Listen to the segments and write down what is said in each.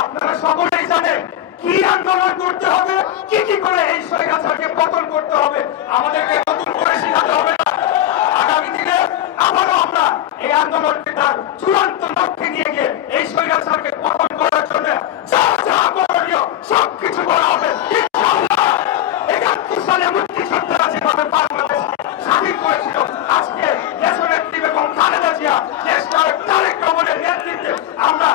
আপনারা সকলেই জানেন কি আন্দোলন করতে হবে, কি কি করে এই স্বৈরাচারকে পতন করতে হবে। আমাদেরকে নতুন করে শেখাতে হবে না। আগামী দিনে আবারও আমরা এই আন্দোলনকে তার চূড়ান্ত লক্ষ্যে নিয়ে গিয়ে এই স্বৈরাচারকে পতন করার জন্য যা যা করণীয় সবকিছু করা হবে। ইনশাআল্লাহ ৭১ সালে মুক্তিযোদ্ধারা যেভাবে বাংলাদেশ স্বাধীন করেছিল, আজকে দেশনেত্রী বেগম খালেদা জিয়া, দেশনায়ক তারেক রহমানের নেতৃত্বে আমরা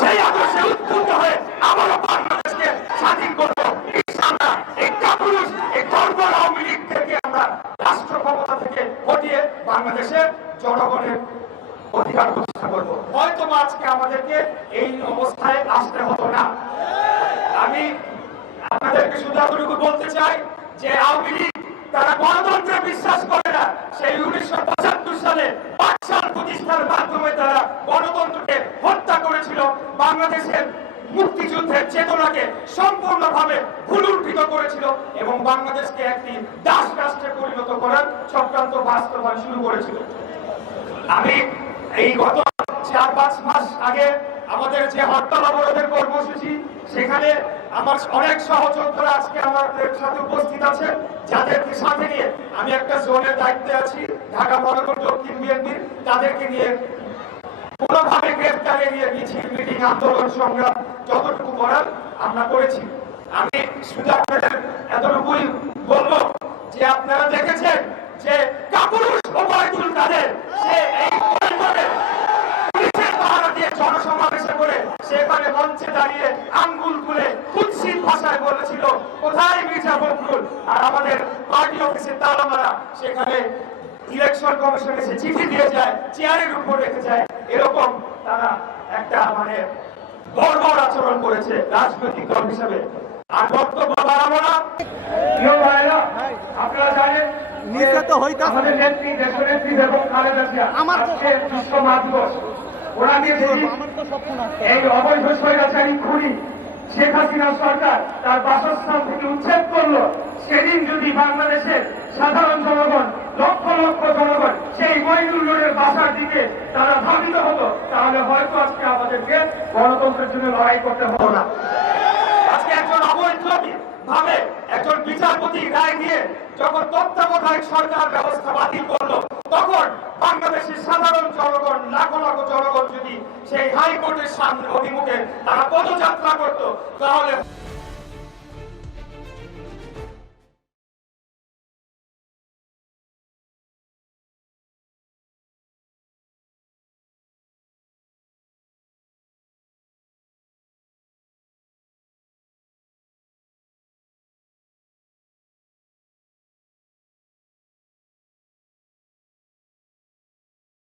সেই আদর্শে উদ্বুদ্ধ হয়ে আবারও বাংলাদেশকে স্বাধীন করবো। ইনশাআল্লাহ এই কাপুরুষ এই দুর্বল আওয়ামী লীগ থেকে আমরা রাষ্ট্র ক্ষমতা থেকে হটিয়ে বাংলাদেশের জনগণের অধিকার প্রতিষ্ঠা করবো। হয়তো আজকে আমাদেরকে এই অবস্থায় আসতে হতো না। আমি আপনাদেরকে শুধু এতটুকু বলতে চাই যে আওয়ামী লীগ তারা গণতন্ত্রে বিশ্বাস করে না। সেই ১৯৭৫ সালে পাঠশাল প্রতিষ্ঠার মাধ্যমে তারা গণতন্ত্রকে হত্যা করেছিল, বাংলাদেশের মুক্তিযুদ্ধের চেতনাকে সম্পূর্ণভাবে ভুলুণ্ঠিত করেছিল এবং বাংলাদেশকে একটি দাস রাষ্ট্রে পরিণত করার চক্রান্ত বাস্তবায়ন শুরু করেছিল। আমি এই গত ৪-৫ মাস আগে আমাদের যে হরতাল অবরোধের কর্মসূচি, সেখানে আমার অনেক সহযোদ্ধারা আজকে আমাদের সাথে উপস্থিত আছেন, যাদেরকে সাথে নিয়ে আমি একটা জোনের দায়িত্বে আছি ঢাকা মহানগর দক্ষিণ বিএনপির। তাদেরকে নিয়ে কোনোভাবে গ্রেফতারে নিয়ে মিছিল, মিটিং, আন্দোলন, সংগ্রাম যতটুকু করার আমরা করেছি। আমি শুধু আপনাদের এতটুকুই বলবো যে আপনারা দেখেছেন যে কাপুরুষ ওবায়দুল কাদের সে এই পুলিশের পাহারা দিয়ে জনসমাবেশে করে সেখানে মঞ্চে দাঁড়িয়ে আঙ্গুল তুলে কুৎসিত ভাষায় বলেছিল কোথায় মির্জা ফখরুল, আর আমাদের পার্টি অফিসে তালা মারা, সেখানে ইলেকশন কমিশন এসে চিঠি দিয়ে যায়, চেয়ারের উপর রেখে যায়। এরকম তারা একটা বর্বর আচরণ করেছে রাজনৈতিক দল হিসেবে। আর বক্তব্য বাড়াবো না। আপনারা জানেন আমাদের নেত্রী দেশনেত্রী বেগম খালেদা জিয়া আজকে বিশ্ব মা দিবস। ওরা এই অবৈধ স্বৈরাচারী খুনি শেখ হাসিনা সরকার তার বাসস্থান থেকে উচ্ছেদ করলো। সেদিন যদি বাংলাদেশের সাধারণ জনগণ, লক্ষ লক্ষ জনগণ সেই মইনুলের বাসার দিকে তারা ধাবিত হতো, তাহলে হয়তো আজকে আমাদেরকে গণতন্ত্রের জন্য লড়াই করতে হতো না। আজকে একজন অবৈধভাবে একজন বিচারপতি রায় দিয়ে যখন তত্ত্বাবধায়ক সরকার ব্যবস্থা বাতিল করলো, তখন বাংলাদেশের সাধারণ জনগণ, লাখো লাখো জনগণ যদি সেই হাইকোর্টের সামনে অভিমুখে তারা পদযাত্রা করতো, তাহলে